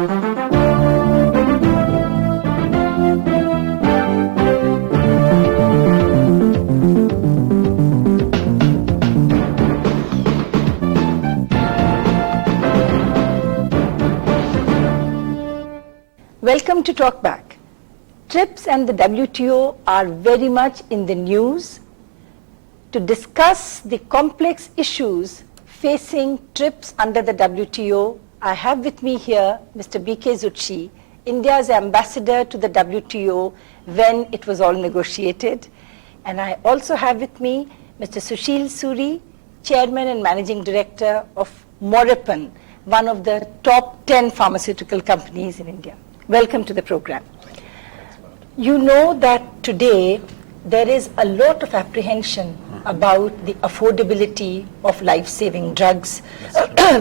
Welcome to Talk Back. TRIPS and the WTO are very much in the news. To discuss the complex issues facing TRIPS under the WTO, I have with me here Mr. B.K. Zutshi, India's ambassador to the WTO when it was all negotiated. And I also have with me Mr. Sushil Suri, Chairman and Managing Director of Moripun, one of the top 10 pharmaceutical companies in India. Welcome to the program. You know that today there is a lot of apprehension about the affordability of life-saving drugs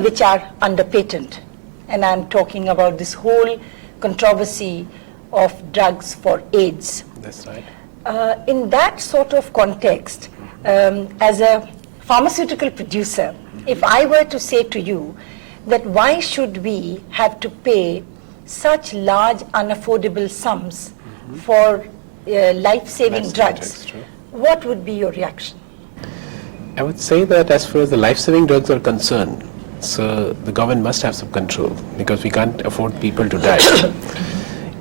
which are under patent. And I'm talking about this whole controversy of drugs for AIDS. That's right. In that sort of context, as a pharmaceutical producer, if I were to say to you that why should we have to pay such large unaffordable sums for life-saving drugs, what would be your reaction? I would say that as far as the life-saving drugs are concerned, so the government must have some control because we can't afford people to die.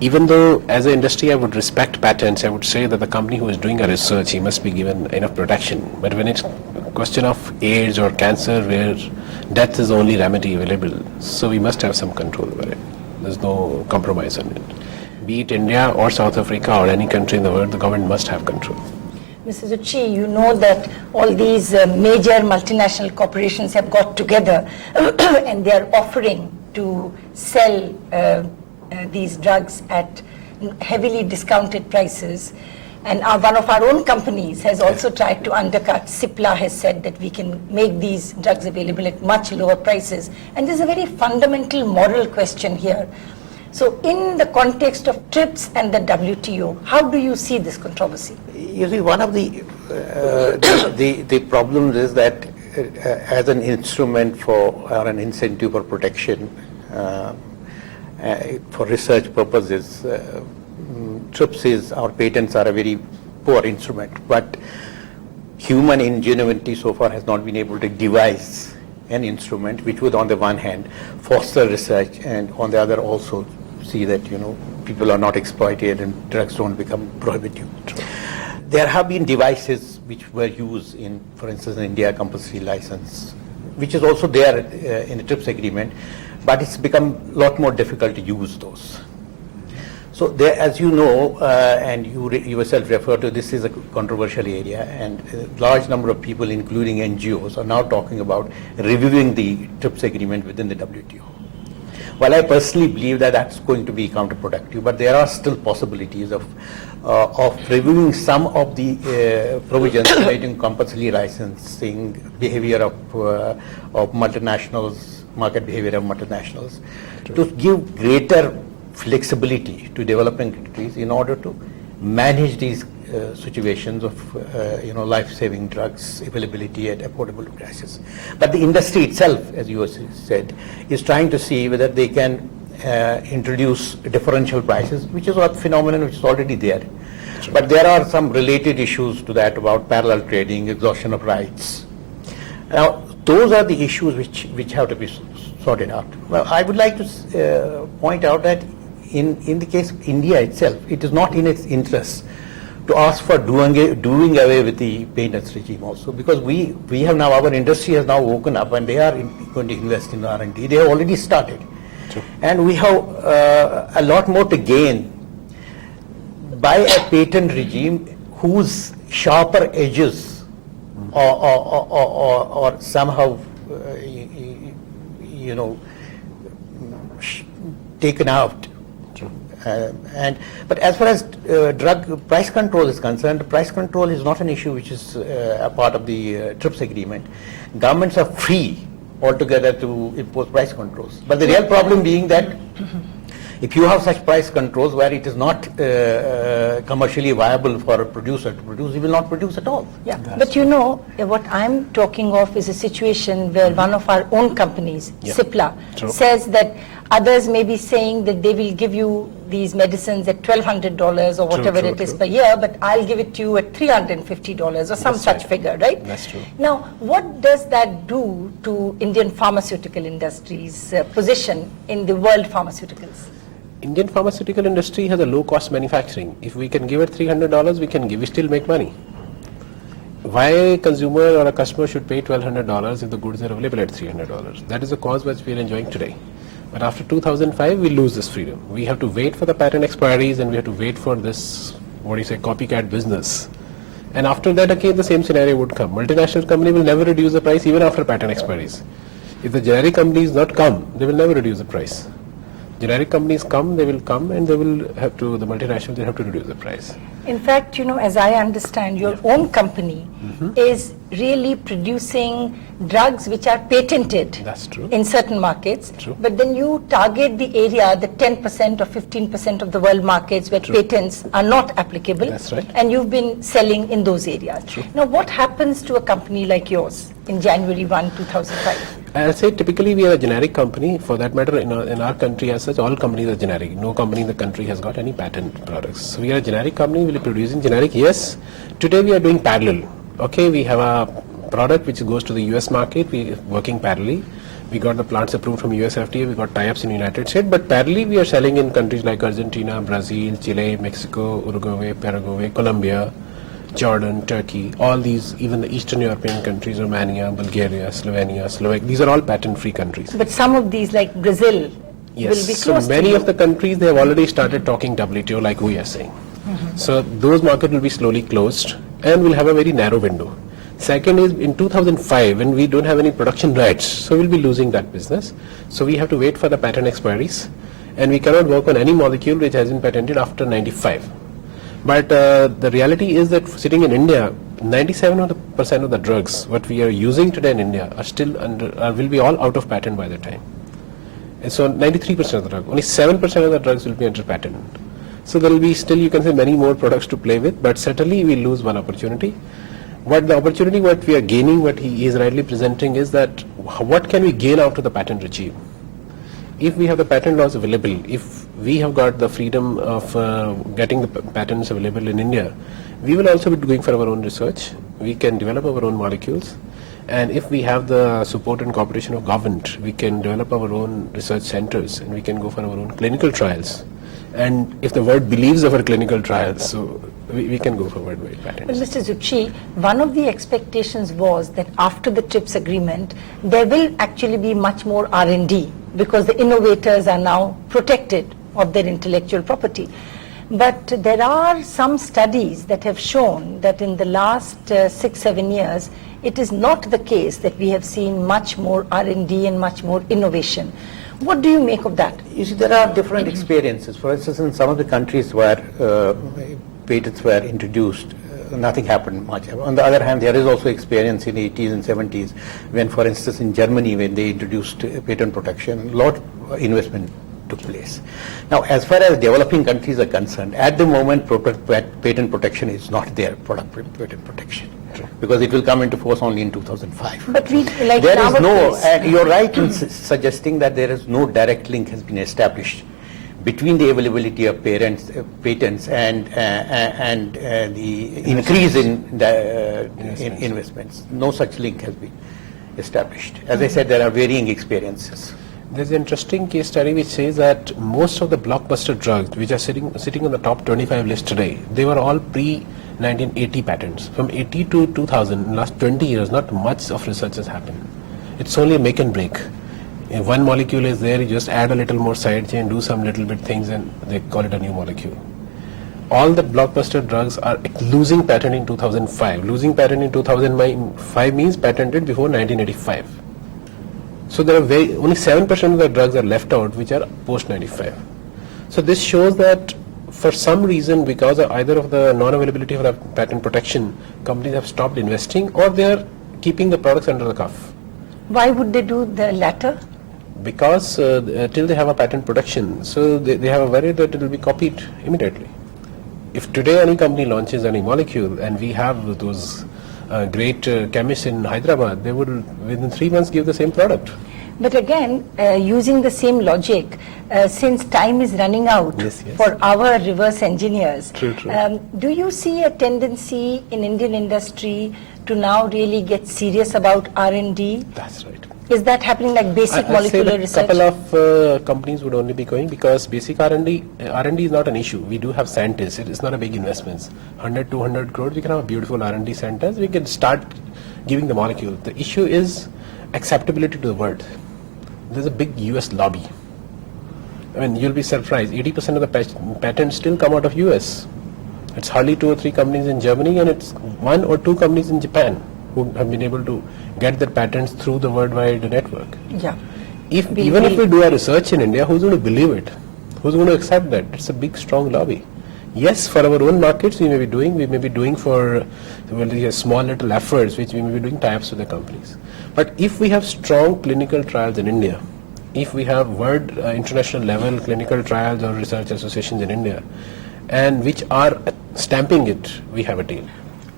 Even though as an industry I would respect patents, I would say that the company who is doing a research, he must be given enough protection. But when it's a question of AIDS or cancer where death is the only remedy available, so we must have some control over it. There's no compromise on it. Be it India or South Africa or any country in the world, the government must have control. Mr. Zutshi, you know that all these major multinational corporations have got together and they are offering to sell these drugs at heavily discounted prices. And one of our own companies has also tried to undercut. Cipla has said that we can make these drugs available at much lower prices. And there's a very fundamental moral question here. So in the context of TRIPS and the WTO, how do you see this controversy? You see, one of the problems is that as an instrument for or an incentive for protection for research purposes, TRIPS or patents are a very poor instrument, but human ingenuity so far has not been able to devise an instrument which would on the one hand foster research and on the other also see that people are not exploited and drugs don't become prohibitive. There have been devices which were used in, for instance, in India compulsory license, which is also there in the TRIPS agreement, but it's become a lot more difficult to use those. So there, as you know, and you yourself refer to, this is a controversial area, and a large number of people, including NGOs, are now talking about reviewing the TRIPS agreement within the WTO. Well, I personally believe that that's going to be counterproductive, but there are still possibilities of reviewing some of the provisions relating compulsory licensing, behavior of multinationals, market behavior of multinationals, to give greater flexibility to developing countries in order to manage these situations of life-saving drugs availability at affordable prices. But the industry itself, as you said, is trying to see whether they can introduce differential prices, which is a phenomenon which is already there. Sure. But there are some related issues to that about parallel trading, exhaustion of rights. Now, those are the issues which have to be sorted out. Well, I would like to point out that in the case of India itself, it is not in its interest to ask for doing away with the patents regime also, because we have now, our industry has now woken up and they are going to invest in R&D. They have already started. Sure. And we have a lot more to gain by a patent regime whose sharper edges or somehow taken out. But as far as drug price control is concerned, price control is not an issue which is a part of the TRIPS agreement. Governments are free altogether to impose price controls. But the real problem being that if you have such price controls where it is not commercially viable for a producer to produce, he will not produce at all. Yeah, but what I'm talking of is a situation where one of our own companies, Cipla, says that Others may be saying that they will give you these medicines at $1,200 or whatever true, it is true. per year, but I'll give it to you at $350 or some That's such right. figure, right? That's true. Now, what does that do to Indian pharmaceutical industry's position in the world pharmaceuticals? Indian pharmaceutical industry has a low-cost manufacturing. If we can give it $300, we still make money. Why a consumer or a customer should pay $1,200 if the goods are available at $300? That is the cause which we are enjoying today. But after 2005, we lose this freedom. We have to wait for the patent expiries and we have to wait for this, copycat business. And after that, again, the same scenario would come. Multinational company will never reduce the price even after patent expiries. If the generic companies not come, they will never reduce the price. Generic companies come, they will come and they will have to, the multinationals, they have to reduce the price. In fact, as I understand, your own company is really producing drugs which are patented That's true. in certain markets, True. but then you target the area, the 10% or 15% of the world markets where patents are not applicable, That's right. and you've been selling in those areas. Now, what happens to a company like yours in January 1, 2005? I'll say typically we are a generic company. For that matter, in our country as such, all companies are generic. No company in the country has got any patent products. So we are a generic company, we'll be producing generic, yes. Today we are doing parallel. Okay, we have a product which goes to the US market, we are working parallelly. We got the plants approved from US FDA, we got tie-ups in the United States, but parallelly we are selling in countries like Argentina, Brazil, Chile, Mexico, Uruguay, Paraguay, Colombia, Jordan, Turkey, all these, even the Eastern European countries, Romania, Bulgaria, Slovenia, Slovakia, these are all patent-free countries. But some of these, like Brazil, Yes, will be so close many to of the countries, they have already started talking WTO like we are saying. So those markets will be slowly closed and will have a very narrow window. Second is in 2005 when we don't have any production rights, so we'll be losing that business. So we have to wait for the patent expiries and we cannot work on any molecule which has been patented after 95. But the reality is that sitting in India, 97% of the drugs what we are using today in India are still will be all out of patent by the time. And so 93% of the drugs, only 7% of the drugs will be under patent. So there will be still, you can say, many more products to play with, but certainly we lose one opportunity. What the opportunity what we are gaining, what he is rightly presenting is that what can we gain out of the patent regime? If we have the patent laws available, if we have got the freedom of getting the patents available in India, we will also be going for our own research. We can develop our own molecules. And if we have the support and cooperation of government, we can develop our own research centers and we can go for our own clinical trials. And if the world believes our clinical trials, so we can go for worldwide But patents. Mr. Zucchi, one of the expectations was that after the TRIPS agreement, there will actually be much more R&D because the innovators are now protected of their intellectual property. But there are some studies that have shown that in the last 6-7 years, it is not the case that we have seen much more R&D and much more innovation. What do you make of that? You see, there are different experiences. For instance, in some of the countries where patents were introduced, nothing happened much. On the other hand, there is also experience in the 80s and 70s when, for instance, in Germany, when they introduced patent protection, a lot of investment took place. Now, as far as developing countries are concerned, at the moment, patent protection is not there, product patent protection, because it will come into force only in 2005. But we, like There in is our no, case- and you're right in suggesting that there is no direct link has been established between the availability of patents and the increase in the investments. No such link has been established. As I said, there are varying experiences. There's an interesting case study which says that most of the blockbuster drugs which are sitting on the top 25 list today, they were all pre-1980 patents. From 80 to 2000, in the last 20 years, not much of research has happened. It's only a make and break. If one molecule is there, you just add a little more side chain, do some little bit things, and they call it a new molecule. All the blockbuster drugs are losing patent in 2005. Losing patent in 2005 means patented before 1985. So there are only 7% of the drugs are left out which are post-95. So this shows that for some reason, because of either of the non-availability of the patent protection, companies have stopped investing or they are keeping the products under the cuff. Why would they do the latter? Because till they have a patent protection, so they have a worry that it will be copied immediately. If today any company launches any molecule and we have those great chemists in Hyderabad, they would within 3 months give the same product. But again, using the same logic, since time is running out Yes, yes. for our reverse engineers, True, true. do you see a tendency in Indian industry to now really get serious about R&D? That's right. Is that happening, like basic I'd say molecular that research? couple of companies would only be going because basic R&D is not an issue. We do have scientists. It is not a big investments. 100, 200 crores, we can have beautiful R&D centers. We can start giving the molecule. The issue is acceptability to the world. There's a big US lobby. I mean, you'll be surprised. 80% of the patents still come out of US. It's hardly 2 or 3 companies in Germany, and it's 1 or 2 companies in Japan who have been able to get their patents through the worldwide network. Yeah. Even if we do our research in India, who's going to believe it? Who's going to accept that? It's a big, strong lobby. Yes, for our own markets, we may be doing for small little efforts, which we may be doing tie-ups with the companies. But if we have strong clinical trials in India, if we have world international level clinical trials or research associations in India, and which are stamping it, we have a deal.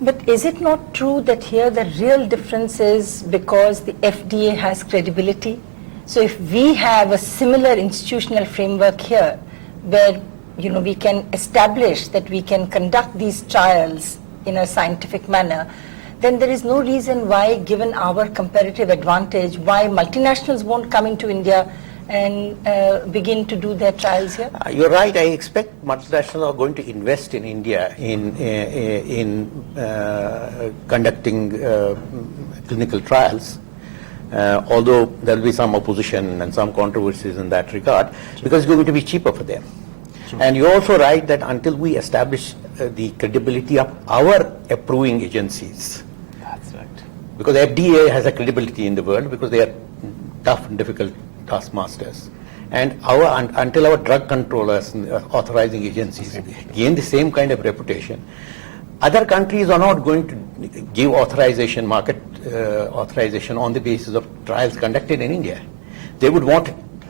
But is it not true that here the real difference is because the FDA has credibility? So if we have a similar institutional framework here, where we can establish that we can conduct these trials in a scientific manner, then there is no reason why, given our comparative advantage, why multinationals won't come into India and begin to do their trials here? You're right. I expect multinationals are going to invest in India in conducting clinical trials, although there will be some opposition and some controversies in that regard, because it's going to be cheaper for them. Sure. And you're also right that until we establish the credibility of our approving agencies, That's right. because FDA has a credibility in the world because they are tough and difficult taskmasters, and until our drug controllers and authorizing agencies gain the same kind of reputation, other countries are not going to give market authorization on the basis of trials conducted in India. They would want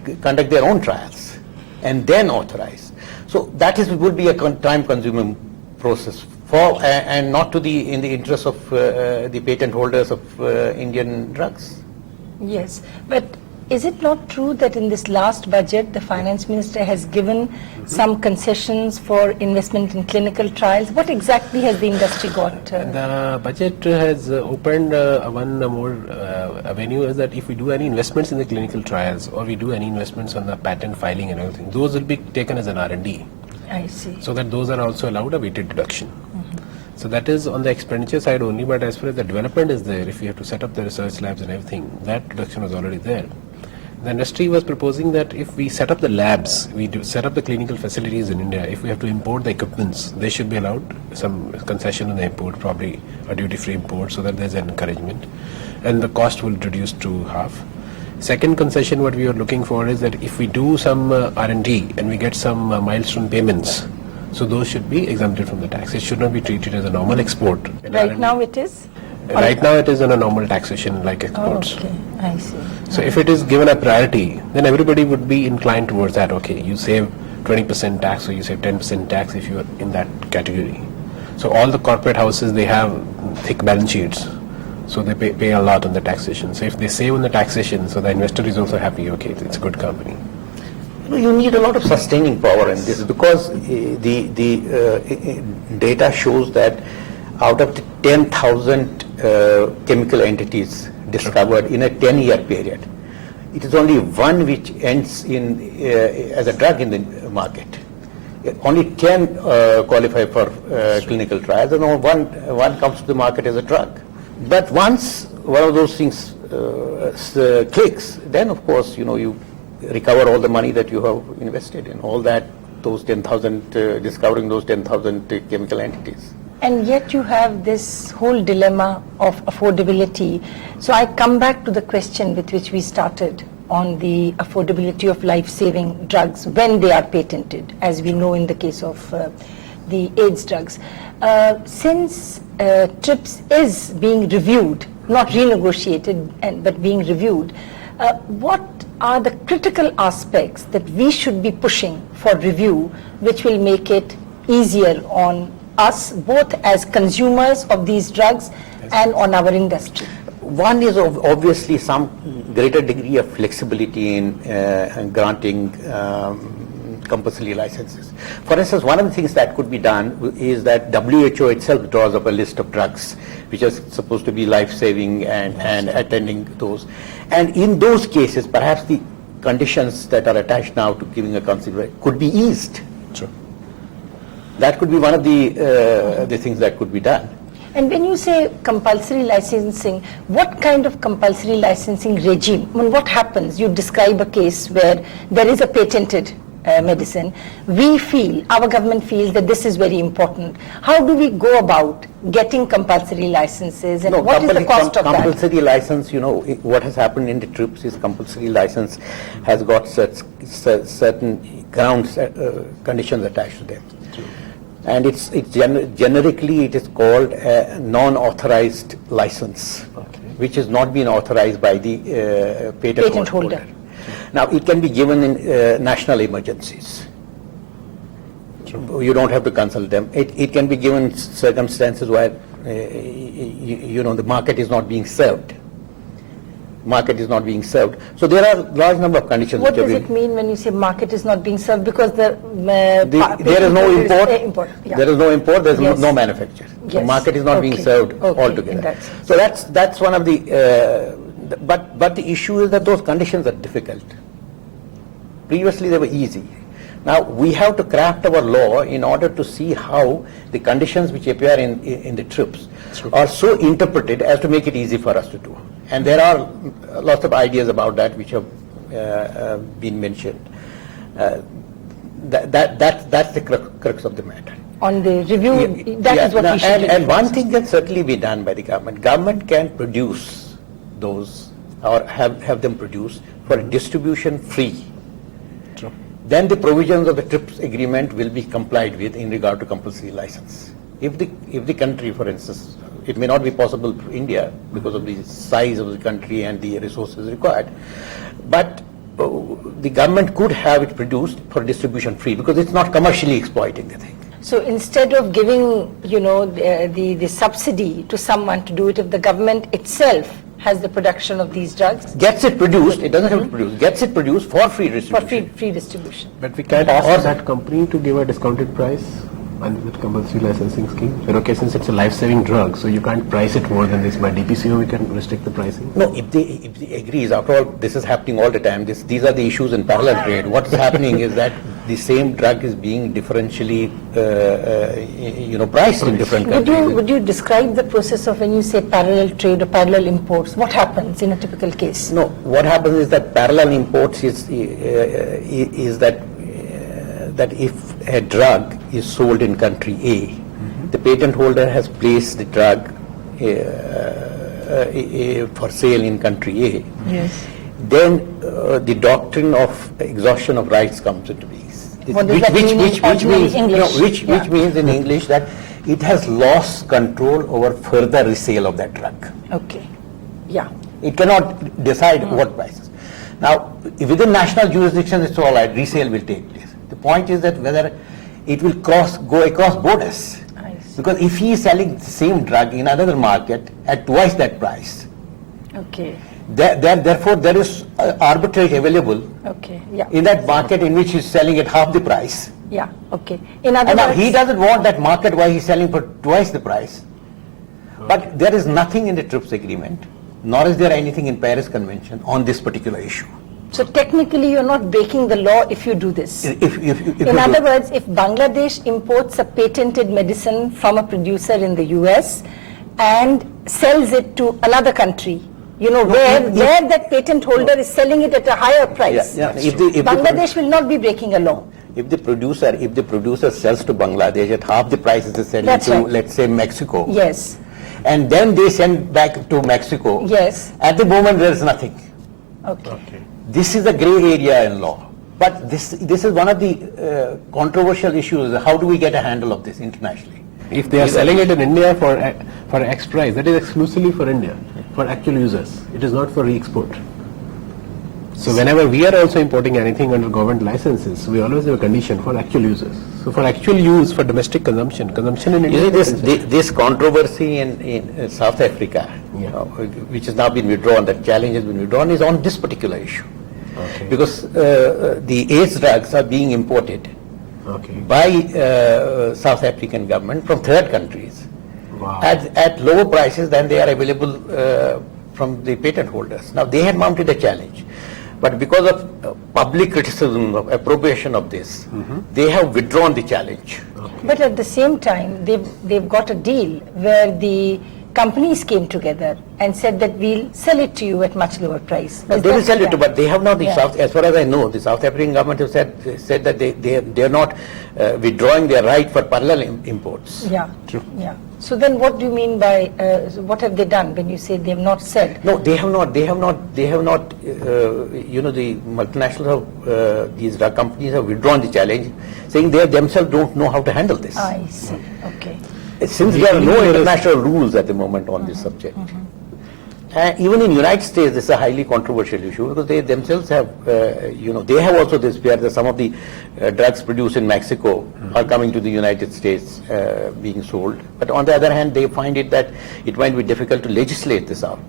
to conduct their own trials and then authorize. So that would be a time-consuming process and not in the interest of the patent holders of Indian drugs. Yes, but is it not true that in this last budget, the finance minister has given some concessions for investment in clinical trials? What exactly has the industry got? The budget has opened one more avenue, is that if we do any investments in the clinical trials or we do any investments on the patent filing and everything, those will be taken as an R&D. I see. So that those are also allowed a weighted deduction. So that is on the expenditure side only, but as far as the development is there, if you have to set up the research labs and everything, that deduction was already there. The industry was proposing that if we set up the labs, set up the clinical facilities in India, if we have to import the equipments, they should be allowed some concession on the import, probably a duty-free import, so that there's an encouragement. And the cost will reduce to half. Second concession, what we are looking for is that if we do some R&D and we get some milestone payments, so those should be exempted from the tax. It should not be treated as a normal export. Right now it is? Right now it is on a normal taxation like exports. Oh, okay, I see. So if it is given a priority, then everybody would be inclined towards that. Okay, you save 20% tax or you save 10% tax if you are in that category. So all the corporate houses, they have thick balance sheets. So they pay a lot on the taxation. So if they save on the taxation, so the investor is also happy, okay, it's a good company. You need a lot of sustaining power in this, because the data shows that out of the 10,000 chemical entities discovered in a 10-year period, it is only one which ends as a drug in the market. Only 10 qualify for clinical trials, and one comes to the market as a drug. But once one of those things clicks, then of course you recover all the money that you have invested in those 10,000 discovering those 10,000 chemical entities. And yet you have this whole dilemma of affordability. So I come back to the question with which we started on the affordability of life-saving drugs when they are patented, as we know in the case of the AIDS drugs. Since TRIPS is being reviewed, not renegotiated, but being reviewed, what are the critical aspects that we should be pushing for review, which will make it easier on us, both as consumers of these drugs and on our industry? One is obviously some greater degree of flexibility in granting compulsory licenses. For instance, one of the things that could be done is that WHO itself draws up a list of drugs which are supposed to be life-saving and attending those. And in those cases, perhaps the conditions that are attached now to giving a consideration could be eased. Sure. That could be one of the things that could be done. And when you say compulsory licensing, what kind of compulsory licensing regime? I mean, what happens? You describe a case where there is a patented medicine. We feel, our government feels that this is very important. How do we go about getting compulsory licenses, and what is the cost of that? Compulsory license, what has happened in the TRIPS is compulsory license has got certain grounds, conditions attached to them. And generically it is called a non-authorized license, which has not been authorized by the patent holder. Now, it can be given in national emergencies. You don't have to consult them. It can be given in circumstances where, the market is not being served. So there are large number of conditions. What does it mean when you say market is not being served? Because there is no import. Yeah. There is no import. There is Yes. no manufacture. Yes. The market is not being served altogether. So that's one of the. But the issue is that those conditions are difficult. Previously they were easy. Now we have to craft our law in order to see how the conditions which appear in the TRIPS are so interpreted as to make it easy for us to do. And there are lots of ideas about that which have been mentioned. That's the crux of the matter. On the review, that is what we should do. And one thing can certainly be done by the government. Government can produce those or have them produced for distribution free. True. Then the provisions of the TRIPS agreement will be complied with in regard to compulsory license. If the country, for instance, it may not be possible for India because of the size of the country and the resources required, but the government could have it produced for distribution free because it's not commercially exploiting the thing. So instead of giving, the subsidy to someone to do it, if the government itself has the production of these drugs, Gets it produced, it doesn't have to produce, gets it produced for free for distribution. free distribution. But we can't ask that company to give a discounted price under the compulsory licensing scheme. Since it's a life-saving drug, so you can't price it more than this. By DPCO, we can restrict the pricing. No, if they agrees, after all, this is happening all the time. These are the issues in parallel trade. What is happening is that the same drug is being differentially, priced in different countries. Would you describe the process of when you say parallel trade or parallel imports? What happens in a typical case? No, what happens is that parallel imports is that if a drug is sold in country A, the patent holder has placed the drug for sale in country A. Yes. Then the doctrine of exhaustion of rights comes into being. What does that mean in ordinary English? Which means in English that it has lost control over further resale of that drug. Okay. Yeah. It cannot decide what prices. Now, within national jurisdiction, it's all right, resale will take place. The point is that whether it will go across borders. I see. Because if he is selling the same drug in another market at twice that price, Okay. therefore there is arbitrage available Okay. Yeah. in that market in which he is selling at half the price. Yeah. Okay. In other And now words, he doesn't want that market why he's selling for twice the price. But there is nothing in the TRIPS agreement, nor is there anything in Paris Convention on this particular issue. so technically you're not breaking the law if you do this. If In other words, if Bangladesh imports a patented medicine from a producer in the US and sells it to another country, where that patent holder is selling it at a higher price, If Bangladesh will not be breaking a law. If the producer sells to Bangladesh at half the price as they sell That's to, right. let's say, Mexico, Yes. and then they send back to Mexico, Yes. at the moment there is nothing. Okay. This is a gray area in law. But this is one of the controversial issues. How do we get a handle of this internationally? If they are selling it in India for X price, that is exclusively for India, for actual users. It is not for re-export. So whenever we are also importing anything under government licenses, we always have a condition for actual users. So for actual use, for domestic consumption in India. You see, this controversy in South Africa, Yeah. which has now been withdrawn, that challenge has been withdrawn, is on this particular issue. Okay. Because the AIDS drugs are being imported Okay. by South African government from third countries Wow. at lower prices than they are available from the patent holders. Now, they had mounted a challenge. But because of public criticism of appropriation of this, they have withdrawn the challenge. But at the same time, they've got a deal where the companies came together and said that we'll sell it to you at much lower price. No, Is they will that- sell it to, yeah. but they have not the Yeah. South, as far as I know, the South African government have said that they are not withdrawing their right for parallel imports. Yeah, yeah. So then what do you mean by, what have they done when you say they've not sold? No, they have not. The multinationals have, these drug companies have withdrawn the challenge, saying they themselves don't know how to handle this. I see, okay. Since there are no international rules at the moment on this subject. Even in United States, this is a highly controversial issue because they themselves have, they have also this fear that some of the drugs produced in Mexico are coming to the United States being sold. But on the other hand, they find it that it might be difficult to legislate this out.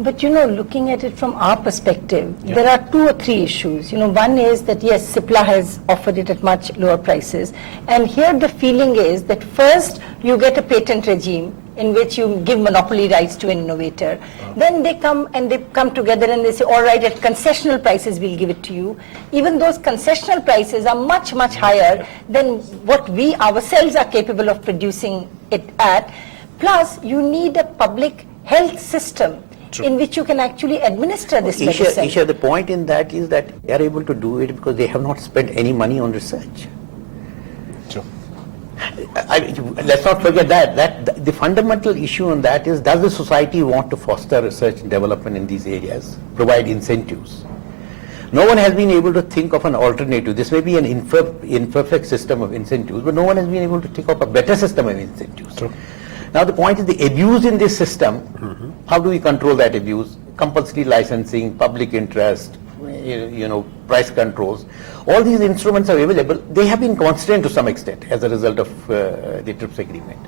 But looking at it from our perspective, there are 2 or 3 issues. One is that yes, CIPLA has offered it at much lower prices. And here the feeling is that first you get a patent regime in which you give monopoly rights to an innovator. Then they come together and they say, all right, at concessional prices we'll give it to you. Even those concessional prices are much, much higher than what we ourselves are capable of producing it at. Plus, you need a public health system in which you can actually administer this medicine. Isha, the point in that is that they are able to do it because they have not spent any money on research. True. Let's not forget that the fundamental issue on that is, does the society want to foster research and development in these areas, provide incentives? No one has been able to think of an alternative. This may be an imperfect system of incentives, but no one has been able to think of a better system of incentives. True. Now the point is the abuse in this system, how do we control that abuse? Compulsory licensing, public interest, price controls. All these instruments are available. They have been constrained to some extent as a result of the TRIPS agreement.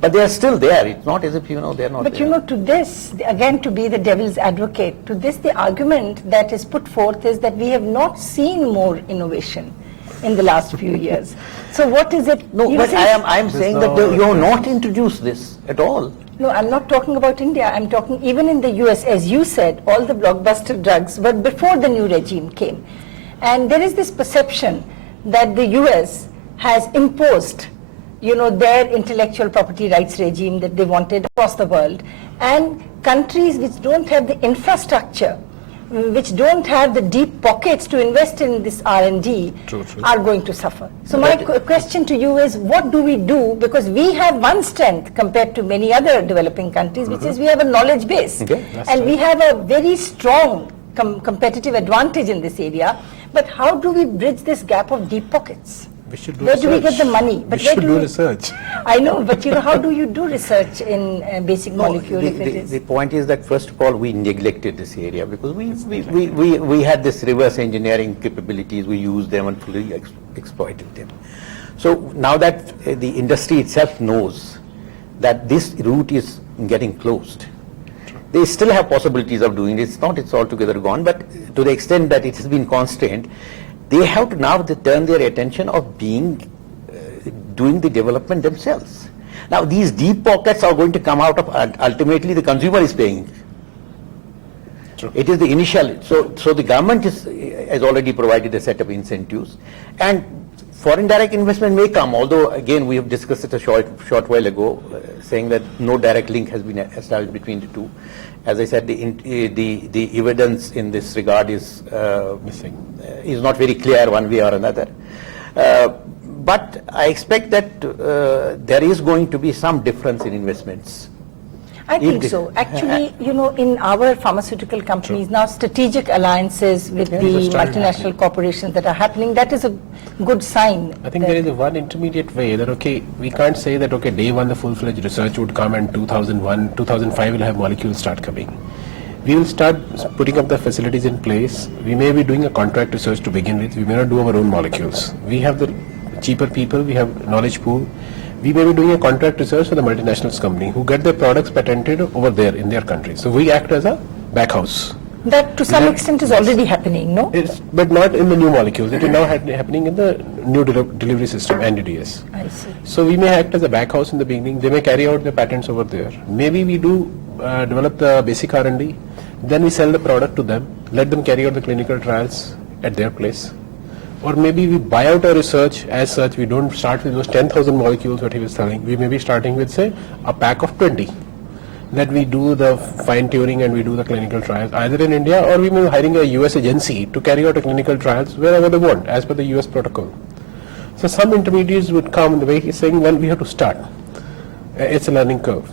But they are still there. It's not as if, they're not But there. to this, again to be the devil's advocate, to this the argument that is put forth is that we have not seen more innovation in the last few years. So what is it? No, but I am saying that you have not introduced this at all. No, I'm not talking about India. I'm talking even in the US, as you said, all the blockbuster drugs were before the new regime came. And there is this perception that the US has imposed, their intellectual property rights regime that they wanted across the world. And countries which don't have the infrastructure, which don't have the deep pockets to invest in this R&D are going to suffer. So my question to you is, what do we do? Because we have one strength compared to many other developing countries, which is we have a knowledge base. Okay. And we have a very strong competitive advantage in this area. But how do we bridge this gap of deep pockets? We should do Where do we research. get the money? We where should do do we- research. I know, but how do you do research in basic molecule if it The is? point is that first of all we neglected this area because we had this reverse engineering capabilities, we used them and fully exploited them. So now that the industry itself knows that this route is getting closed, they still have possibilities of doing it. It's not it's altogether gone, but to the extent that it has been constrained, they have to now turn their attention of doing the development themselves. Now these deep pockets are going to come out of, ultimately the consumer is paying. True. It is the initial, so the government has already provided a set of incentives, and foreign direct investment may come, although again we have discussed it a short while ago, saying that no direct link has been established between the two. As I said, the evidence in this regard is Missing. Is not very clear one way or another. But I expect that there is going to be some difference in investments. I think If the- so. Actually, in our pharmaceutical companies now, strategic alliances with the that's started multinational corporations that are happening, that is a good sign. I think that- there is a one intermediate way that, we can't say that, day one the full-fledged research would come and 2001, 2005 will have molecules start coming. We will start putting up the facilities in place. We may be doing a contract research to begin with. We may not do our own molecules. We have the cheaper people, we have knowledge pool. We may be doing a contract research for the multinationals company who get their products patented over there in their country. So we act as a back house. That to some extent is already happening, no? But not in the new molecules. It is now happening in the new delivery system, NDDS. I see. So we may act as a back house in the beginning. They may carry out the patents over there. Maybe we do develop the basic R&D. Then we sell the product to them. Let them carry out the clinical trials at their place. Or maybe we buy out our research as such. We don't start with those 10,000 molecules what he was telling. We may be starting with, say, a pack of 20. That we do the fine tuning and we do the clinical trials either in India, or we may be hiring a US agency to carry out the clinical trials wherever they want as per the US protocol. So some intermediates would come, the way he's saying, well, we have to start. It's a learning curve.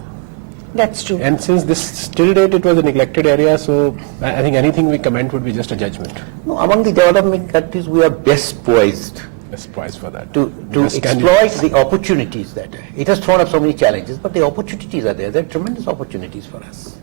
That's true. And since this till date it was a neglected area, so I think anything we comment would be just a judgment. No, among the developing countries, we are best poised Let's prize for that. to Best exploit the opportunities that it has thrown up so many challenges, but the opportunities are there. There are tremendous opportunities for us.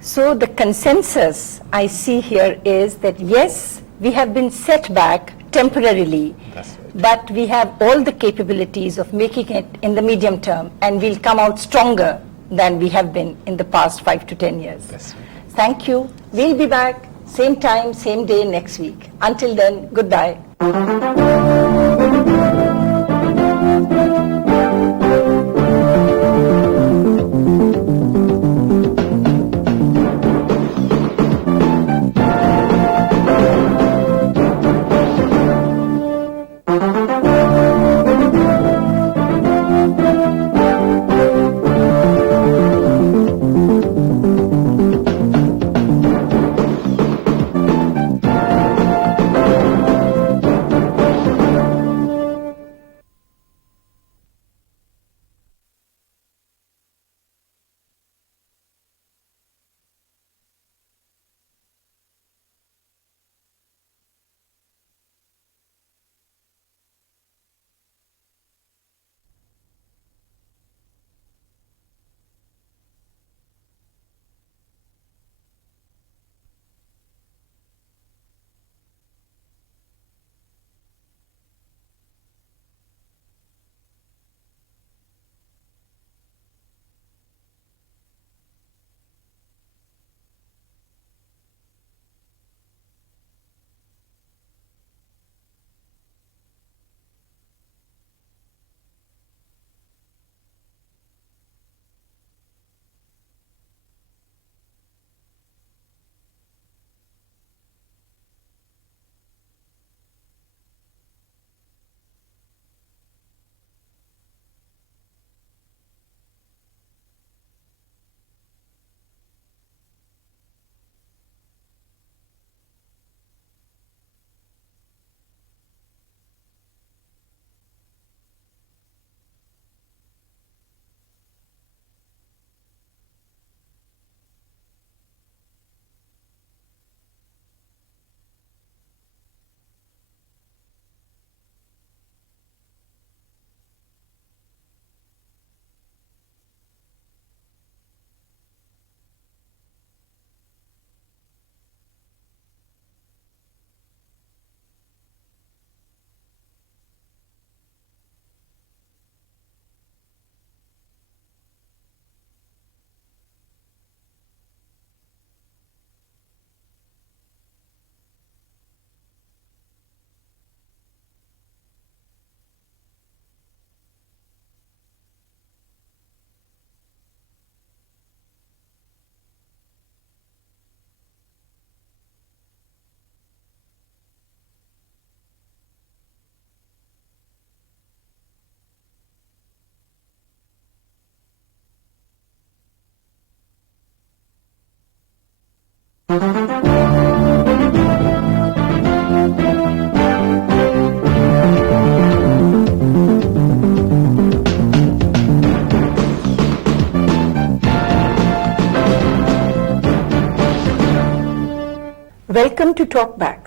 So the consensus I see here is that yes, we have been set back temporarily, That's right. but we have all the capabilities of making it in the medium term, and we'll come out stronger than we have been in the past 5 to 10 years. That's right. Thank you. We'll be back same time, same day next week. Until then, goodbye. Welcome to Talkback.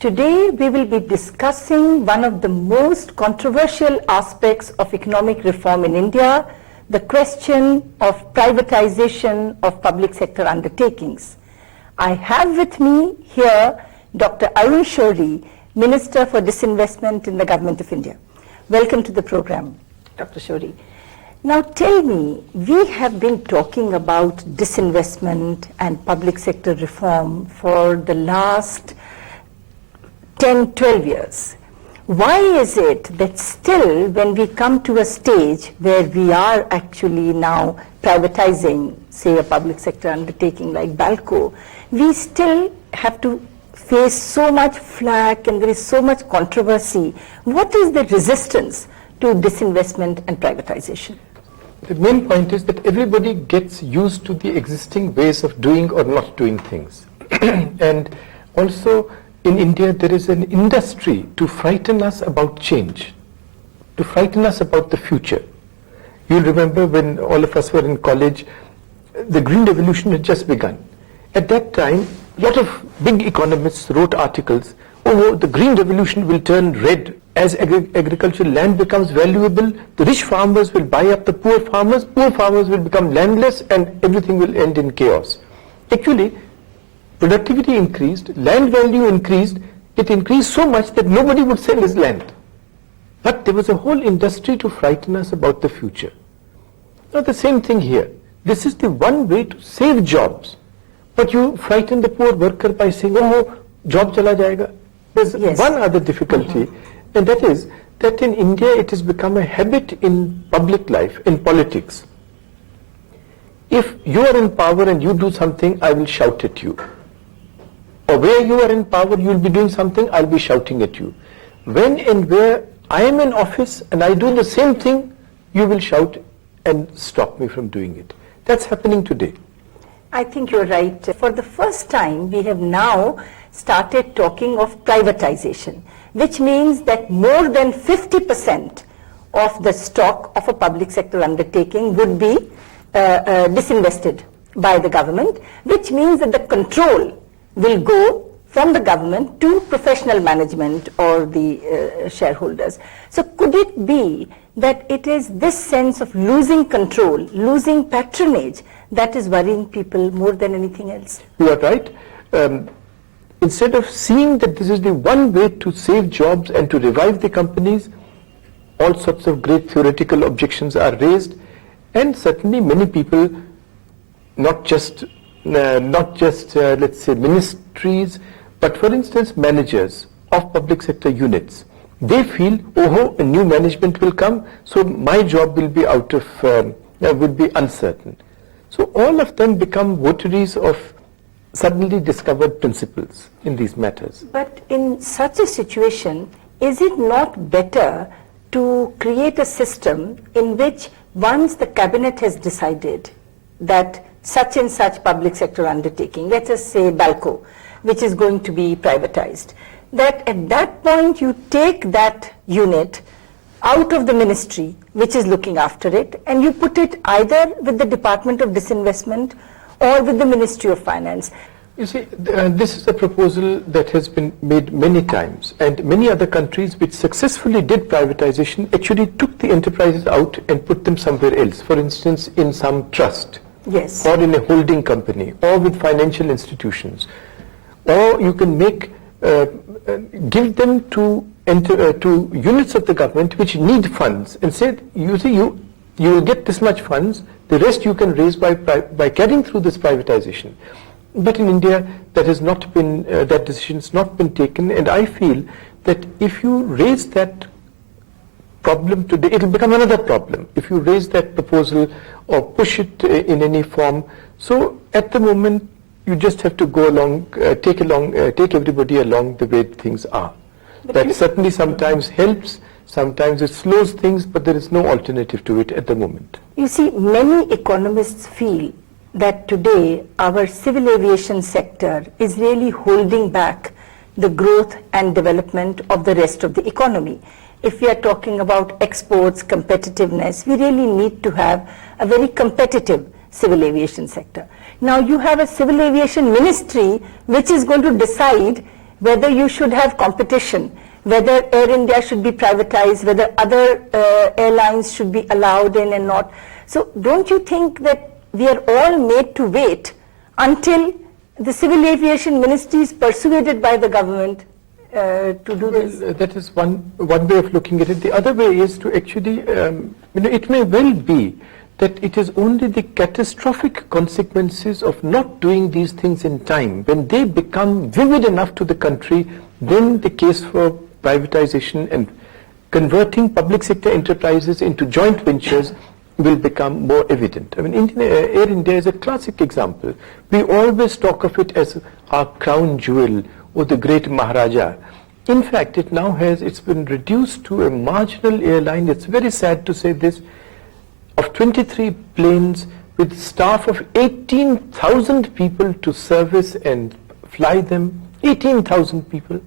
Today we will be discussing one of the most controversial aspects of economic reform in India, the question of privatization of public sector undertakings. I have with me here Dr. Arun Shourie, Minister for Disinvestment in the Government of India. Welcome to the program, Dr. Shourie. Now tell me, we have been talking about disinvestment and public sector reform for the last 10, 12 years. Why is it that still when we come to a stage where we are actually now privatizing, say, a public sector undertaking like Balco, we still have to face so much flack and there is so much controversy? What is the resistance to disinvestment and privatization? The main point is that everybody gets used to the existing ways of doing or not doing things. And also in India there is an industry to frighten us about change, to frighten us about the future. You'll remember when all of us were in college, the Green Revolution had just begun. At that time, a lot of big economists wrote articles, oh, the Green Revolution will turn red. As agricultural land becomes valuable, the rich farmers will buy up the poor farmers will become landless, and everything will end in chaos. Actually, productivity increased, land value increased, it increased so much that nobody would sell his land. But there was a whole industry to frighten us about the future. Now the same thing here. This is the one way to save jobs. But you frighten the poor worker by saying, oh, job chala jayega. There's one other difficulty, and that is that in India it has become a habit in public life, in politics. If you are in power and you do something, I will shout at you. Or where you are in power, you will be doing something, I'll be shouting at you. When and where I am in office and I do the same thing, you will shout and stop me from doing it. That's happening today. I think you're right. For the first time, we have now started talking of privatization, which means that more than 50% of the stock of a public sector undertaking would be disinvested by the government, which means that the control will go from the government to professional management or the shareholders. So could it be that it is this sense of losing control, losing patronage, that is worrying people more than anything else? You are right. Instead of seeing that this is the one way to save jobs and to revive the companies, all sorts of great theoretical objections are raised, and certainly many people, not just let's say ministries, but for instance managers of public sector units, they feel, oh, a new management will come, so my job will be will be uncertain. So all of them become votaries of suddenly discovered principles in these matters. But in such a situation, is it not better to create a system in which once the cabinet has decided that such and such public sector undertaking, let us say Balco, which is going to be privatized, that at that point you take that unit out of the ministry which is looking after it and you put it either with the Department of Disinvestment or with the Ministry of Finance? You see, this is a proposal that has been made many times, and many other countries which successfully did privatization actually took the enterprises out and put them somewhere else, for instance in some trust, yes, or in a holding company, or with financial institutions. Or you can make give them to units of the government which need funds and say, you see, you will get this much funds, the rest you can raise by carrying through this privatization. But in India, that has not been that decision has not been taken, and I feel that if you raise that problem today, it will become another problem if you raise that proposal or push it in any form. So at the moment, you just have to go along, take everybody along the way things are. That certainly sometimes helps, sometimes it slows things, but there is no alternative to it at the moment. You see, many economists feel that today our civil aviation sector is really holding back the growth and development of the rest of the economy. If we are talking about exports, competitiveness, we really need to have a very competitive civil aviation sector. Now you have a civil aviation ministry which is going to decide whether you should have competition, whether Air India should be privatized, whether other airlines should be allowed in and not. So don't you think that we are all made to wait until the Civil Aviation Ministry is persuaded by the government to do this? That is one way of looking at it. The other way is to actually, it may well be that it is only the catastrophic consequences of not doing these things in time, when they become vivid enough to the country, then the case for privatization and converting public sector enterprises into joint ventures will become more evident. I mean, Air India is a classic example. We always talk of it as our crown jewel or the great Maharaja. In fact, it's been reduced to a marginal airline. It's very sad to say this, of 23 planes with staff of 18,000 people to service and fly them, 18,000 people.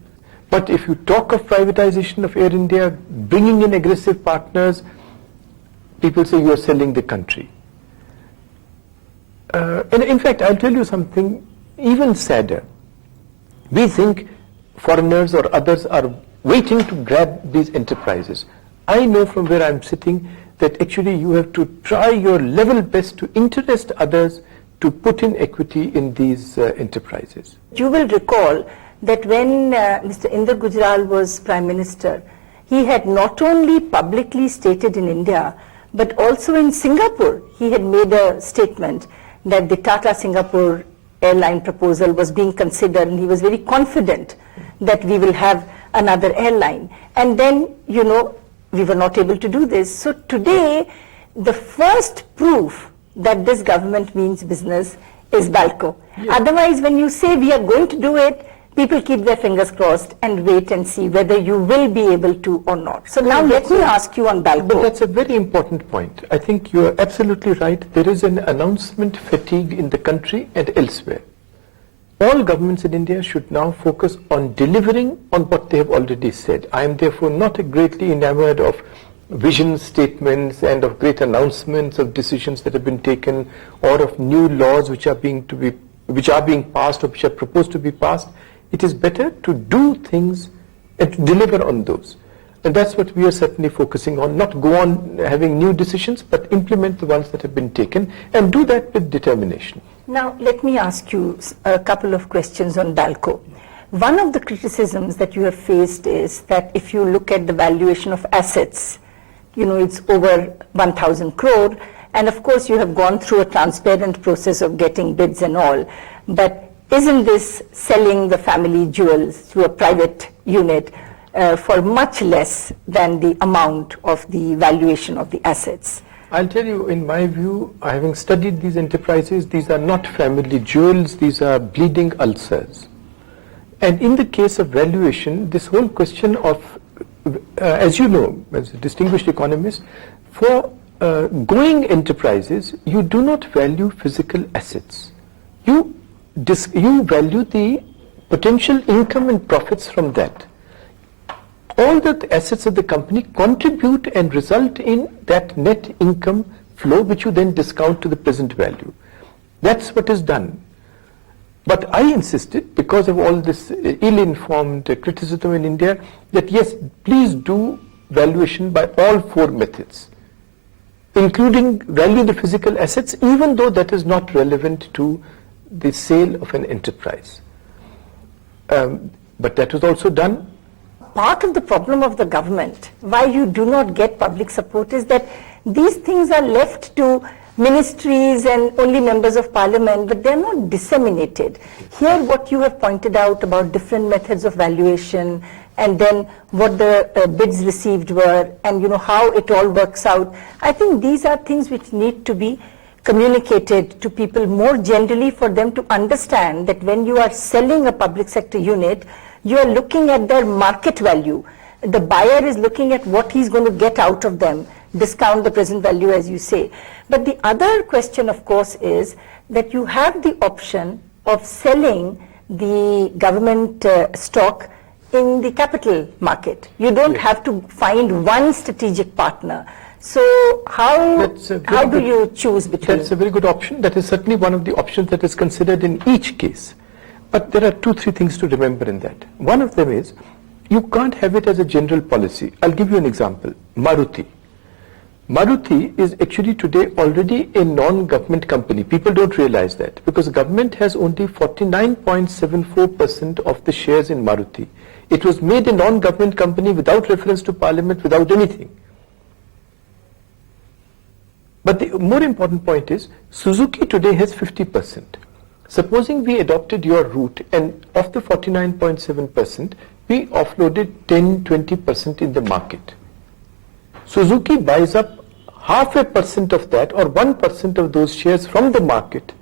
But if you talk of privatization of Air India, bringing in aggressive partners, people say you are selling the country. And in fact, I'll tell you something even sadder. We think foreigners or others are waiting to grab these enterprises. I know from where I'm sitting that actually you have to try your level best to interest others to put in equity in these enterprises. You will recall that when Mr. Inder Gujral was Prime Minister, he had not only publicly stated in India, but also in Singapore, he had made a statement that the Tata Singapore airline proposal was being considered, and he was very confident that we will have another airline. And then, we were not able to do this. So today, the first proof that this government means business is BALCO. Yeah. Otherwise, when you say we are going to do it, people keep their fingers crossed and wait and see whether you will be able to or not. So now let me ask you on BALCO. But that's a very important point. I think you are absolutely right. There is an announcement fatigue in the country and elsewhere. All governments in India should now focus on delivering on what they have already said. I am therefore not greatly enamored of vision statements and of great announcements of decisions that have been taken, or of new laws which are being passed or which are proposed to be passed. It is better to do things and to deliver on those. And that's what we are certainly focusing on, not go on having new decisions, but implement the ones that have been taken and do that with determination. Now, let me ask you a couple of questions on BALCO. One of the criticisms that you have faced is that if you look at the valuation of assets, it's over 1,000 crore, and of course you have gone through a transparent process of getting bids and all, but isn't this selling the family jewels to a private unit for much less than the amount of the valuation of the assets? I'll tell you, in my view, having studied these enterprises, these are not family jewels, these are bleeding ulcers. And in the case of valuation, this whole question of, as you know, as a distinguished economist, for going enterprises, you do not value physical assets. You value the potential income and profits from that. All the assets of the company contribute and result in that net income flow, which you then discount to the present value. That's what is done. But I insisted, because of all this ill-informed criticism in India, that yes, please do valuation by all four methods, including value the physical assets, even though that is not relevant to the sale of an enterprise. But that was also done. Part of the problem of the government, why you do not get public support, is that these things are left to ministries and only members of parliament, but they are not disseminated. Here, what you have pointed out about different methods of valuation, and then what the bids received were, and how it all works out, I think these are things which need to be communicated to people more generally, for them to understand that when you are selling a public sector unit, you are looking at their market value. The buyer is looking at what he's going to get out of them, discount the present value, as you say. But the other question, of course, is that you have the option of selling the government stock in the capital market. You don't have to find one strategic partner. So how do you choose between? That's a very good option. That is certainly one of the options that is considered in each case. But there are 2-3 things to remember in that. One of them is, you can't have it as a general policy. I'll give you an example. Maruti. Maruti is actually today already a non-government company. People don't realize that because government has only 49.74% of the shares in Maruti. It was made a non-government company without reference to parliament, without anything. But the more important point is Suzuki today has 50%. Supposing we adopted your route and of the 49.7%, we offloaded 10-20% in the market. Suzuki buys up 0.5% of that or 1% of those shares from the market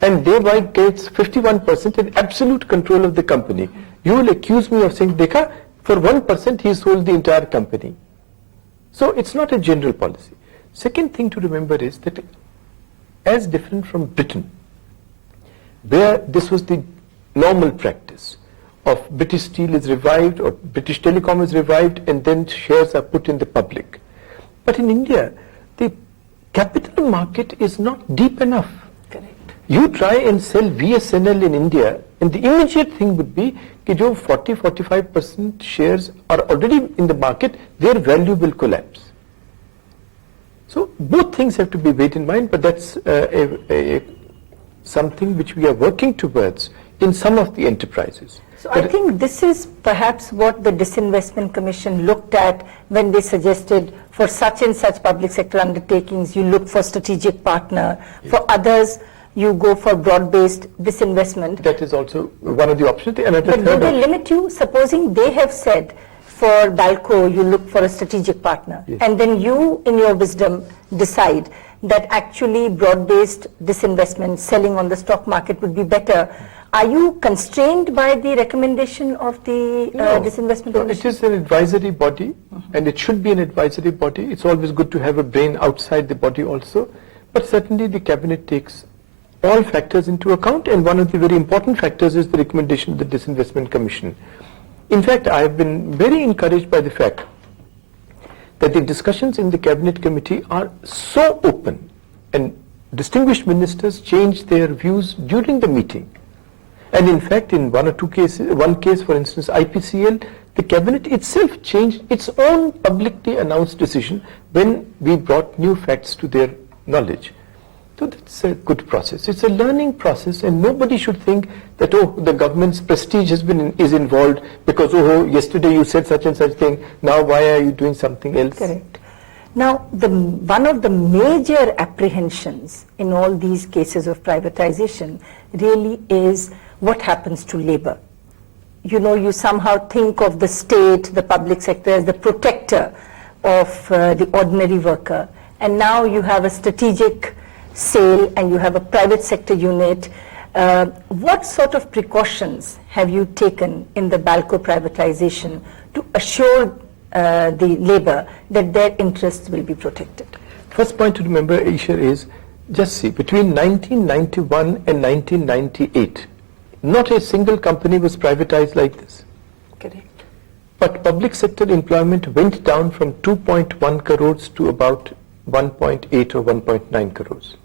and thereby gets 51% in absolute control of the company. You will accuse me of saying, Dekha, for 1% he sold the entire company. So it's not a general policy. Second thing to remember is that as different from Britain, where this was the normal practice of British Steel is revived or British Telecom is revived and then shares are put in the public. But in India, the capital market is not deep enough. Correct. You try and sell VSNL in India and the immediate thing would be that 40-45% shares are already in the market, their value will collapse. So both things have to be weighed in mind, but that's something which we are working towards in some of the enterprises. So I think this is perhaps what the Disinvestment Commission looked at when they suggested for such and such public sector undertakings, you look for strategic partner. Yes. For others, you go for broad-based disinvestment. That is also one of the options. But do they limit you? Supposing they have said for Balco, you look for a strategic partner, yes, and then you, in your wisdom, decide that actually broad-based disinvestment, selling on the stock market would be better. Are you constrained by the recommendation of the Disinvestment Commission? It is an advisory body, and it should be an advisory body. It's always good to have a brain outside the body also, but certainly the cabinet takes all factors into account, and one of the very important factors is the recommendation of the Disinvestment Commission. In fact, I have been very encouraged by the fact that the discussions in the Cabinet Committee are so open, and distinguished ministers changed their views during the meeting. And in fact, in one case, for instance, IPCL, the Cabinet itself changed its own publicly announced decision when we brought new facts to their knowledge. So that's a good process. It's a learning process, and nobody should think that, the government's prestige is involved because, yesterday you said such and such thing, now why are you doing something else? Correct. Now, one of the major apprehensions in all these cases of privatization really is what happens to labor. You somehow think of the state, the public sector as the protector of the ordinary worker, and now you have a strategic sale and you have a private sector unit. What sort of precautions have you taken in the Balco privatization to assure the labor that their interests will be protected? First point to remember, Isha, is just see, between 1991 and 1998, not a single company was privatized like this. Correct. But public sector employment went down from 2.1 crores to about 1.8 or 1.9 crores.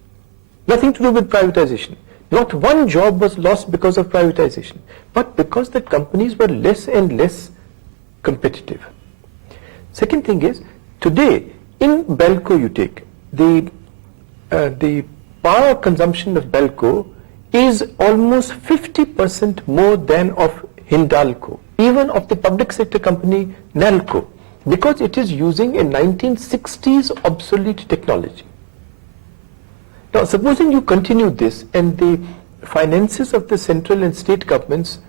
Nothing to do with privatization. Not one job was lost because of privatization, but because the companies were less and less competitive. Second thing is, today in Balco you take, the power consumption of Balco is almost 50% more than of Hindalco, even of the public sector company Nalco, because it is using a 1960s obsolete technology. Now, supposing you continue this and the finances of the central and state governments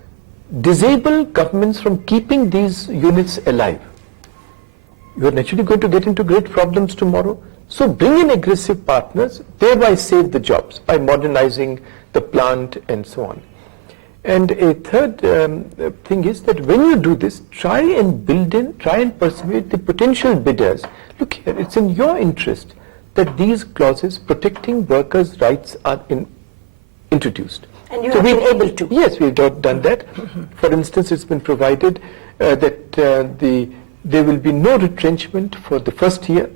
disable governments from keeping these units alive, you are naturally going to get into great problems tomorrow. So bring in aggressive partners, thereby save the jobs by modernizing the plant and so on. And a third thing is that when you do this, try and persuade the potential bidders. Look here, it's in your interest that these clauses protecting workers' rights are introduced. And you have been able to. Yes, we've done that. For instance, it's been provided that there will be no retrenchment for the first year.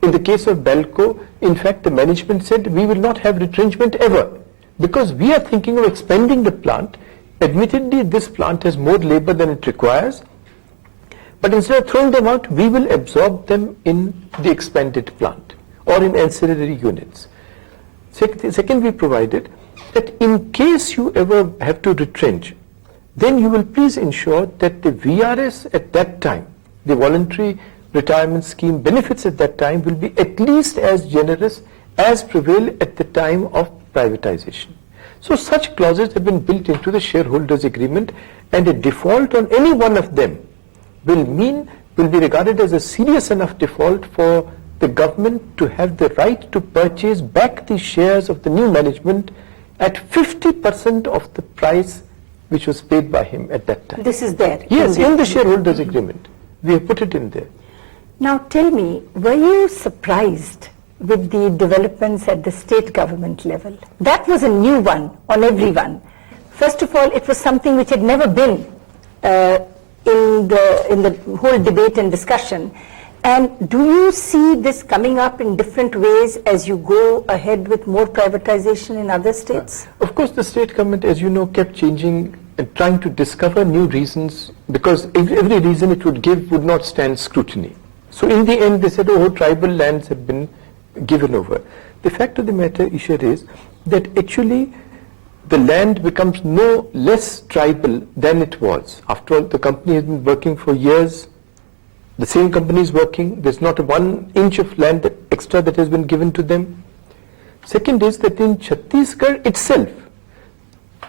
In the case of Balco, in fact, the management said we will not have retrenchment ever because we are thinking of expanding the plant. Admittedly, this plant has more labor than it requires, But instead of throwing them out, we will absorb them in the expanded plant or in ancillary units. Second, we provided that in case you ever have to retrench, then you will please ensure that the VRS at that time, the voluntary retirement scheme benefits at that time, will be at least as generous as prevail at the time of privatization. So such clauses have been built into the shareholders agreement, and a default on any one of them will be regarded as a serious enough default for the government to have the right to purchase back the shares of the new management at 50% of the price which was paid by him at that time. This is there. Yes, in the shareholders agreement. We have put it in there. Now tell me, were you surprised with the developments at the state government level? That was a new one on everyone. First of all, it was something which had never been in the whole debate and discussion. And do you see this coming up in different ways as you go ahead with more privatization in other states? Of course, the state government, as you know, kept changing and trying to discover new reasons, because every reason it would give would not stand scrutiny. So in the end, they said, oh, tribal lands have been given over. The fact of the matter, Ishar, is that actually the land becomes no less tribal than it was. After all, the company has been working for years. The same company is working. There's not 1 inch of land extra that has been given to them. Second is that in Chhattisgarh itself,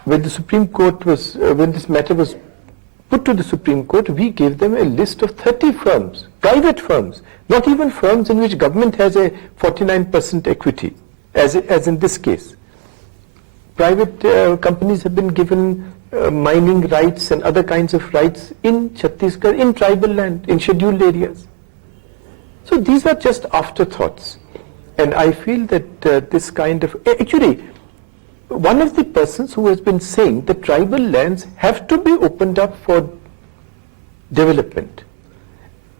when the Supreme Court was, when this matter was put to the Supreme Court, we gave them a list of 30 firms, private firms, not even firms in which government has a 49% equity, as in this case. Private companies have been given mining rights and other kinds of rights in Chhattisgarh, in tribal land, in scheduled areas. So these are just afterthoughts. And I feel that this kind of, actually, one of the persons who has been saying that tribal lands have to be opened up for development,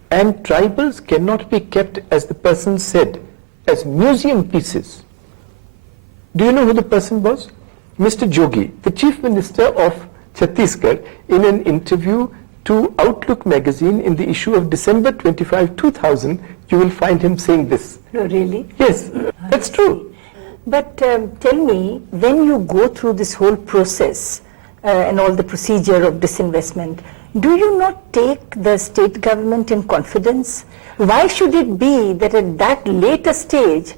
and tribals cannot be kept, as the person said, as museum pieces. Do you know who the person was? Mr. Jogi, the Chief Minister of Chhattisgarh, in an interview to Outlook magazine in the issue of December 25, 2000, you will find him saying this. No, really? Yes, that's true. But tell me, when you go through this whole process and all the procedure of disinvestment, do you not take the state government in confidence? Why should it be that at that later stage,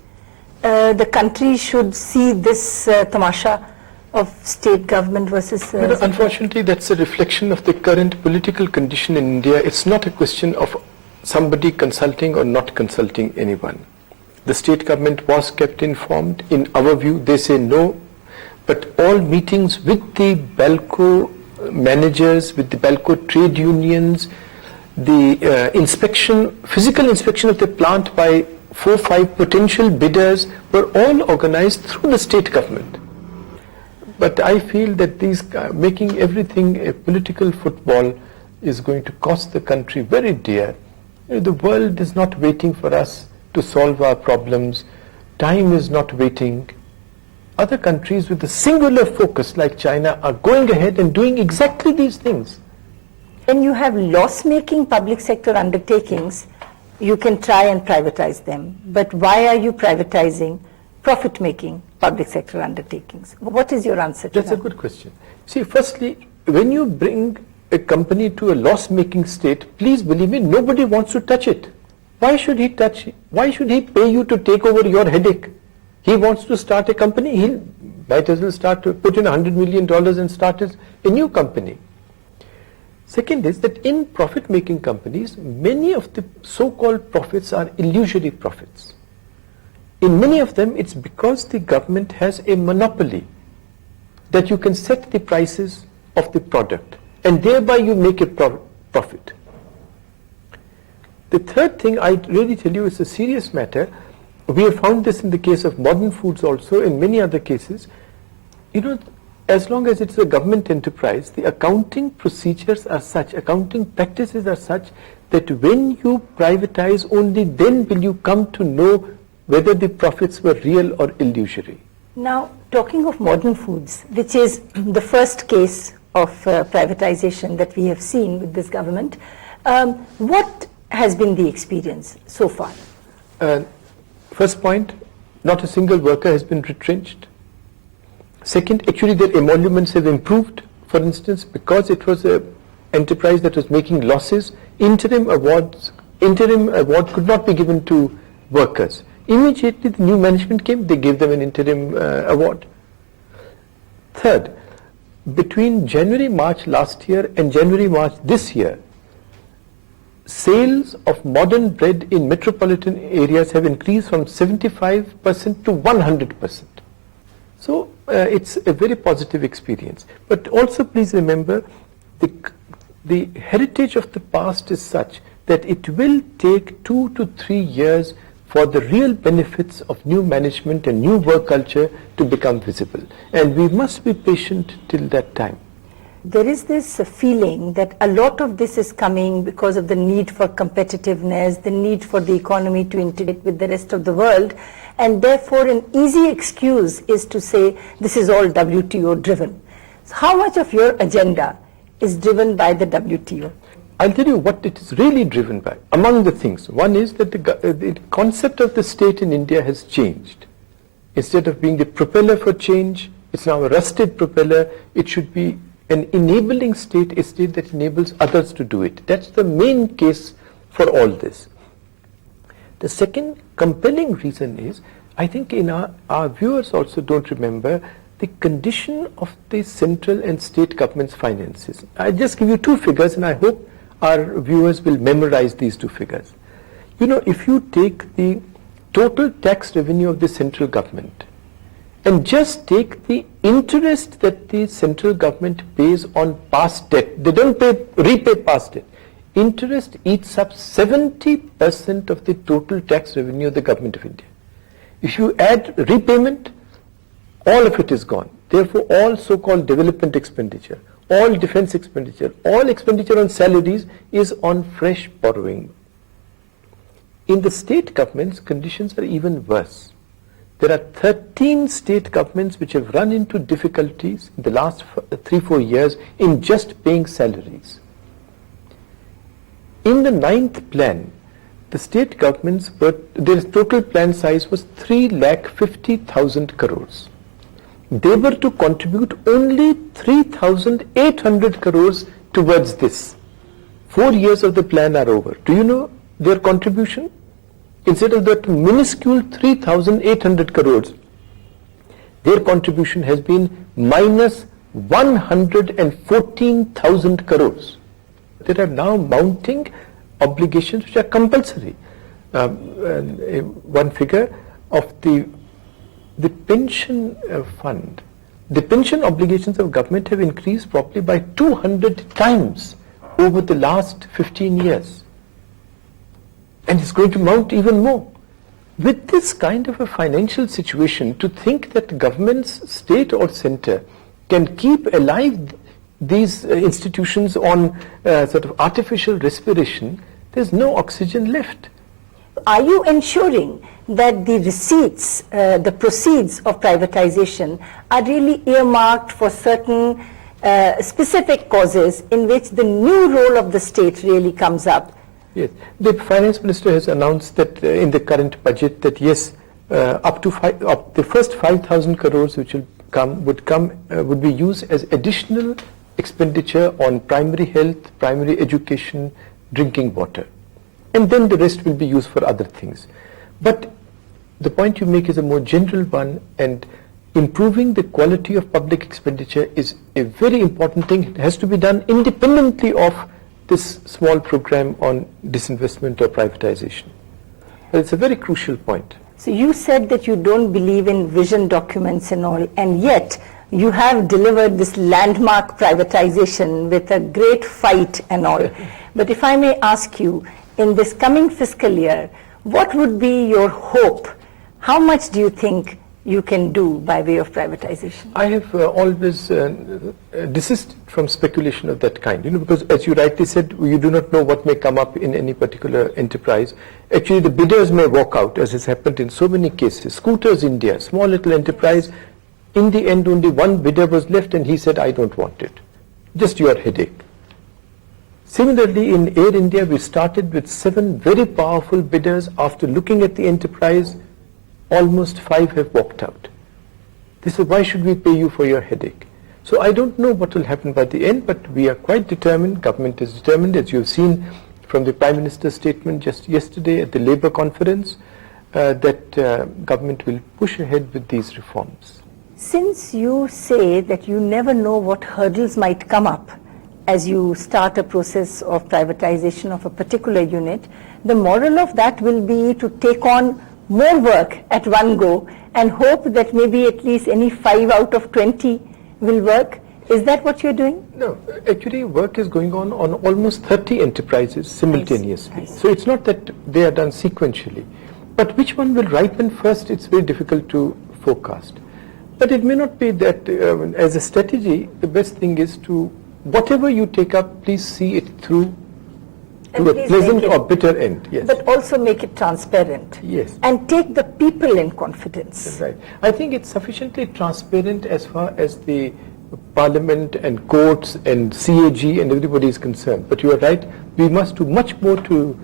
the country should see this tamasha of state government versus... Unfortunately, that's a reflection of the current political condition in India. It's not a question of somebody consulting or not consulting anyone. The state government was kept informed. In our view, they say no, but all meetings with the BALCO managers, with the BALCO trade unions, the physical inspection of the plant by 4 or 5 potential bidders were all organized through the state government. But I feel that these making everything a political football is going to cost the country very dear. The world is not waiting for us to solve our problems. Time is not waiting. Other countries with a singular focus like China are going ahead and doing exactly these things. When you have loss-making public sector undertakings, you can try and privatize them. But why are you privatizing profit-making public sector undertakings? What is your answer to that? That's a good question. See, firstly, when you bring a company to a loss-making state, please believe me, nobody wants to touch it. Why should he touch it? Why should he pay you to take over your headache? He wants to start a company, he might as well start to put in $100 million and start a new company. Second is that in profit-making companies, many of the so-called profits are illusory profits. In many of them, it's because the government has a monopoly that you can set the prices of the product, and thereby you make a profit. The third thing I really tell you is a serious matter. We have found this in the case of modern foods also, in many other cases. You know, as long as it's a government enterprise, the accounting procedures are such, accounting practices are such, that when you privatize, only then will you come to know whether the profits were real or illusory. Now, talking of modern foods, which is the first case of privatization that we have seen with this government, What has been the experience so far? First point, not a single worker has been retrenched. Second, actually their emoluments have improved. For instance, because it was an enterprise that was making losses, interim award could not be given to workers. Immediately the new management came, they gave them an interim award. Third, between January-March last year and January-March this year, sales of modern bread in metropolitan areas have increased from 75% to 100%. So it's a very positive experience. But also please remember, the heritage of the past is such that it will take 2 to 3 years for the real benefits of new management and new work culture to become visible. And we must be patient till that time. There is this feeling that a lot of this is coming because of the need for competitiveness, the need for the economy to integrate with the rest of the world, and therefore an easy excuse is to say this is all WTO driven. So how much of your agenda is driven by the WTO? I'll tell you what it is really driven by. Among the things, one is that the concept of the state in India has changed. Instead of being the propeller for change, it's now a rusted propeller. It should be an enabling state, a state that enables others to do it. That's the main case for all this. The second compelling reason is, I think our viewers also don't remember the condition of the central and state government's finances. I'll just give you two figures and I hope our viewers will memorize these two figures. You know, if you take the total tax revenue of the central government and just take the interest that the central government pays on past debt, they don't repay past debt. Interest eats up 70% of the total tax revenue of the government of India. If you add repayment, all of it is gone. Therefore, all so-called development expenditure, all defense expenditure, all expenditure on salaries is on fresh borrowing. In the state governments, conditions are even worse. There are 13 state governments which have run into difficulties in the last 3-4 years in just paying salaries. In the 9th plan, the state governments their total plan size was 3,50,000 crores. They were to contribute only 3,800 crores towards this. 4 years of the plan are over. Do you know their contribution? Instead of that minuscule 3,800 crores, their contribution has been minus 114,000 crores. There are now mounting obligations which are compulsory. One figure of the pension fund, the pension obligations of government have increased probably by 200 times over the last 15 years. And it's going to mount even more. With this kind of a financial situation, to think that governments, state or center, can keep alive these institutions on sort of artificial respiration, there's no oxygen left. Are you ensuring that the receipts, the proceeds of privatization are really earmarked for certain specific causes in which the new role of the state really comes up? Yes, the finance minister has announced that in the current budget that yes, up to the first 5,000 crores which would be used as additional expenditure on primary health, primary education, drinking water, and then the rest will be used for other things. But the point you make is a more general one, and improving the quality of public expenditure is a very important thing. It has to be done independently of this small program on disinvestment or privatization. But it's a very crucial point. So you said that you don't believe in vision documents and all, and yet you have delivered this landmark privatization with a great fight and all. But if I may ask you, in this coming fiscal year, what would be your hope? How much do you think you can do by way of privatization? I have always desisted from speculation of that kind, because as you rightly said, you do not know what may come up in any particular enterprise. Actually, the bidders may walk out, as has happened in so many cases. Scooters India, small little enterprise, in the end only one bidder was left and he said, I don't want it. Just your headache. Similarly, in Air India, we started with 7 very powerful bidders. After looking at the enterprise, almost 5 have walked out. They said, why should we pay you for your headache? So I don't know what will happen by the end, but we are quite determined, government is determined, as you've seen from the Prime Minister's statement just yesterday at the Labour conference, that government will push ahead with these reforms. Since you say that you never know what hurdles might come up as you start a process of privatization of a particular unit, the moral of that will be to take on more work at one go and hope that maybe at least any 5 out of 20 will work. Is that what you're doing? No, actually work is going on almost 30 enterprises simultaneously. I see. So it's not that they are done sequentially. But which one will ripen first, it's very difficult to forecast. But it may not be that as a strategy, the best thing is to, whatever you take up, please see it through And to a please pleasant make it- or bitter end. Yes. But also make it transparent. Yes. And take the people in confidence. Right. I think it's sufficiently transparent as far as the Parliament and courts and CAG and everybody is concerned. But you are right, we must do much more to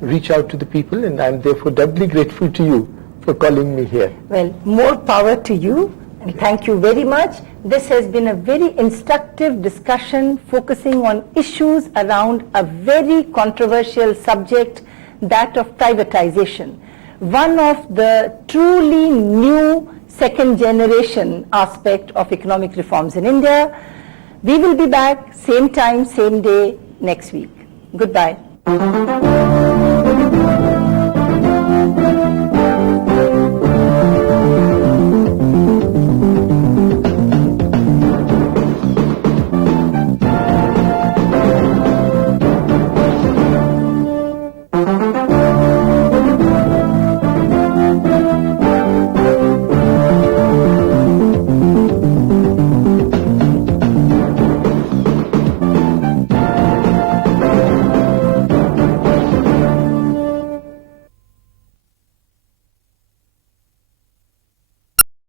reach out to the people, and I'm therefore doubly grateful to you for calling me here. Well, more power to you, and thank you very much. This has been a very instructive discussion focusing on issues around a very controversial subject, that of privatization. One of the truly new second generation aspect of economic reforms in India. We will be back same time, same day next week. Goodbye.